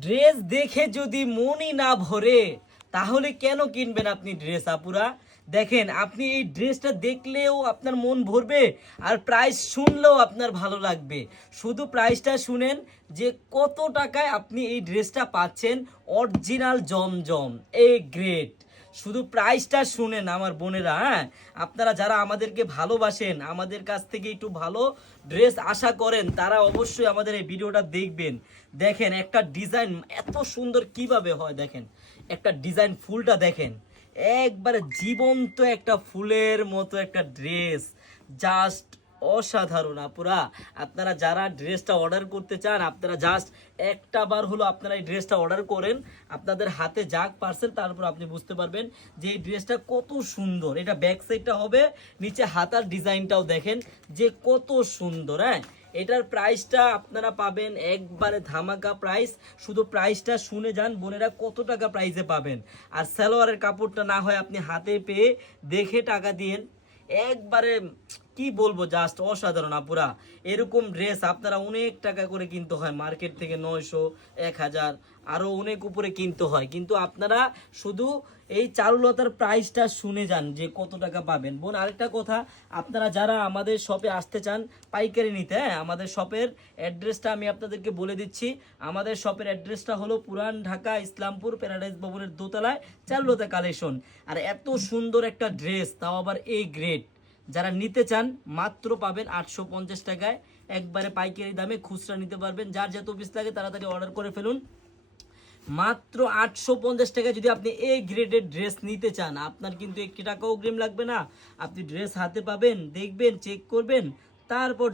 Dress দেখে যদি মনই না ভরে, তাহলে কেন কিনবেন আপনি ড্রেস আপুরা? দেখেন, আপনি এই ড্রেসটা দেখলেও আপনার মন ভরবে আর প্রাইস শুনলেও আপনার ভালো লাগবে। শুধু প্রাইসটা শুনেন যে কত টাকায় আপনি এই ড্রেসটা পাচ্ছেন অরিজিনাল জমজম এ গ্রেট শুধু প্রাইসটা শুনেন আমার বোনেরা হ্যাঁ? আপনারা যারা আমাদেরকে ভালোবাসেন, আমাদের কাছ থেকে একটু ভালো ড্রেস আশা করেন, তারা অবশ্যই আমাদের এই ভিডিওটা দেখবেন। দেখেন, একটা ডিজাইন এত সুন্দর কীভাবে হয় দেখেন? একটা ডিজাইন ফুলটা দেখেন। একবারে জীবন্ত একটা ফুলের মতো একটা ড্রেস জাস্ট অসাধারণ আপুরা। আপনারা যারা ড্রেসটা অর্ডার করতে চান, আপনারা জাস্ট একটা বার হলো আপনারা এই ড্রেসটা অর্ডার করেন। আপনাদের হাতে যাক পার্সেল তারপর আপনি বুঝতে পারবেন যে এই ড্রেসটা কত সুন্দর। এটা ব্যাক সাইডটা হবে, নিচে হাতার ডিজাইনটাও দেখেন যে কত সুন্দর হ্যাঁ? এটার প্রাইসটা আপনারা পাবেন একবারে ধামাকা প্রাইস শুধু প্রাইসটা শুনে যান বোনেরা কত টাকা প্রাইসে পাবেন। আর সালোয়ারের কাপড়টা না হয় আপনি হাতে পেয়ে দেখে টাকা দিয়েন। একবারে কি বলব জাস্ট অসাধারণ আপুরা। এরকম ড্রেস আপনারা অনেক টাকা করে কিনতে হয়। মার্কেট থেকে নয়শো, এক হাজার আরও অনেক উপরে কিনতে হয়। কিন্তু আপনারা শুধু এই চারুলতার প্রাইসটা শুনে যান যে কত টাকা পাবেন। বোন, আরেকটা কথা, আপনারা যারা আমাদের শপে আসতে চান, পাইকারি নিতে হ্যাঁ আমাদের শপের অ্যাড্রেসটা আমি আপনাদেরকে বলে দিচ্ছি। আমাদের শপের অ্যাড্রেসটা হলো পুরান ঢাকা ইসলামপুর প্যারাডাইস ভবনের দোতলায় চারুলতা কালেকশন আর এত সুন্দর একটা ড্রেস তাও আবার এই গ্রেড যারা নিতে চান, মাত্র পাবেন আটশো পঞ্চাশ টাকায়। একবারে পাইকারি দামে খুচরা নিতে পারবেন। যার যত পিস লাগে তাড়াতাড়ি অর্ডার করে ফেলুন। মাত্র আটশো পঞ্চাশ টাকায় যদি আপনি এ গ্রেডের ড্রেস নিতে চান, আপনার কিন্তু একটি টাকাও অগ্রিম লাগবে না। আপনি ড্রেস হাতে পাবেন, দেখবেন চেক করবেন, তারপর